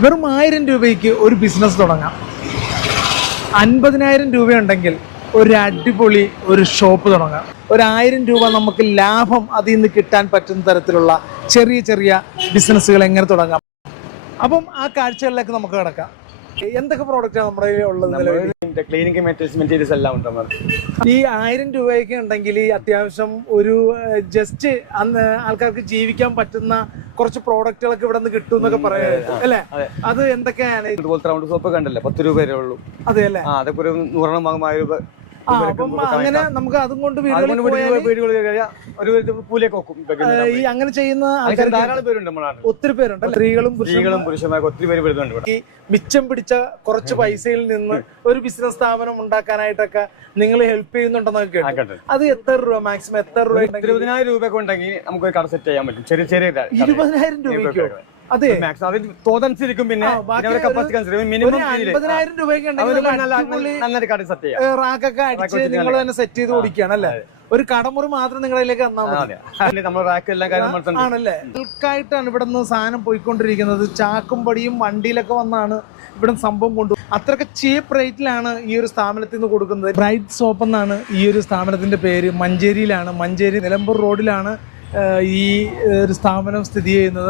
വെറും ആയിരം രൂപയ്ക്ക് ഒരു ബിസിനസ് തുടങ്ങാം. അൻപതിനായിരം രൂപയുണ്ടെങ്കിൽ ഒരു അടിപൊളി ഒരു ഷോപ്പ് തുടങ്ങാം. ഒരു ആയിരം രൂപ നമുക്ക് ലാഭം അതിൽ നിന്ന് കിട്ടാൻ പറ്റുന്ന തരത്തിലുള്ള ചെറിയ ചെറിയ ബിസിനസ്സുകൾ എങ്ങനെ തുടങ്ങാം? അപ്പം ആ കാഴ്ചകളിലേക്ക് നമുക്ക് കിടക്കാം. എന്തൊക്കെ പ്രോഡക്റ്റാണ് നമ്മുടെ കയ്യിൽ ഉള്ളത്? ക്ലീനിങ് മെറ്റീരിയൽസ് എല്ലാം ഉണ്ട് ഈ ആയിരം രൂപയൊക്കെ ഉണ്ടെങ്കിൽ അത്യാവശ്യം ഒരു ജസ്റ്റ് അന്ന് ആൾക്കാർക്ക് ജീവിക്കാൻ പറ്റുന്ന കുറച്ച് പ്രോഡക്റ്റുകളൊക്കെ ഇവിടെ നിന്ന് കിട്ടും എന്നൊക്കെ പറയാം അല്ലേ? അതെ. എന്തൊക്കെയാണ്? ഇതുപോലത്തെ റൗണ്ട് സോപ്പ് കണ്ടല്ലേ പത്ത് രൂപ വരെ ഉള്ളൂ. അതെ അല്ലേ? അതൊക്കെ ഒരു നൂറെണ്ണം വാങ്ങുമ്പോൾ അങ്ങനെ നമുക്ക് അതും കൊണ്ട് ഈ അങ്ങനെ ചെയ്യുന്ന ഒത്തിരി പേരുണ്ട് സ്ത്രീകളും സ്ത്രീകളും പുരുഷന്മാരും ഒത്തിരി പേര് വരുന്നുണ്ട് ഈ മിച്ചം പിടിച്ച കുറച്ച് പൈസയിൽ നിന്ന് ഒരു ബിസിനസ് സ്ഥാപനം ഉണ്ടാക്കാനായിട്ടൊക്കെ നിങ്ങൾ ഹെൽപ്പ് ചെയ്യുന്നുണ്ടെന്നൊക്കെ കേട്ടു അത് എത്ര രൂപ മാക്സിമം എത്ര രൂപ ഇരുപതിനായിരം രൂപ ഉണ്ടെങ്കിൽ നമുക്ക് കട സെറ്റ് ചെയ്യാൻ പറ്റും. ചെറിയ ചെറിയ. ഇരുപതിനായിരം രൂപയ്ക്കോ? അതെ. മാക്സ് അതിൽ തോതനുസരിക്കും പിന്നെ കപ്പാസിറ്റി മിനിമം രൂപയ്ക്ക് നല്ലൊരു കട സെറ്റ് ചെയ്യാം. റാക്കൊക്കെ അടിച്ച് നിങ്ങൾ തന്നെ സെറ്റ് ചെയ്ത് കൊടുക്കുകയാണ് അല്ലേ? ഒരു കടമുറി മാത്രം നിങ്ങളിലേക്ക് ആണല്ലേ? ബൾക്കായിട്ടാണ് ഇവിടെ നിന്ന് സാധനം പോയിക്കൊണ്ടിരിക്കുന്നത്. ചാക്കും പടിയും വണ്ടിയിലൊക്കെ വന്നാണ് ഇവിടെ സംഭവം കൊണ്ടു അത്രയ്ക്ക് ചീപ്പ് റേറ്റിലാണ് ഈ ഒരു സ്ഥാപനത്തിൽ നിന്ന് കൊടുക്കുന്നത്. ബ്രൈറ്റ് സോപ്പ് എന്നാണ് ഈ ഒരു സ്ഥാപനത്തിന്റെ പേര്. മഞ്ചേരിയിലാണ്. മഞ്ചേരി നിലമ്പൂർ റോഡിലാണ് ഈ ഒരു സ്ഥാപനം സ്ഥിതി ചെയ്യുന്നത്.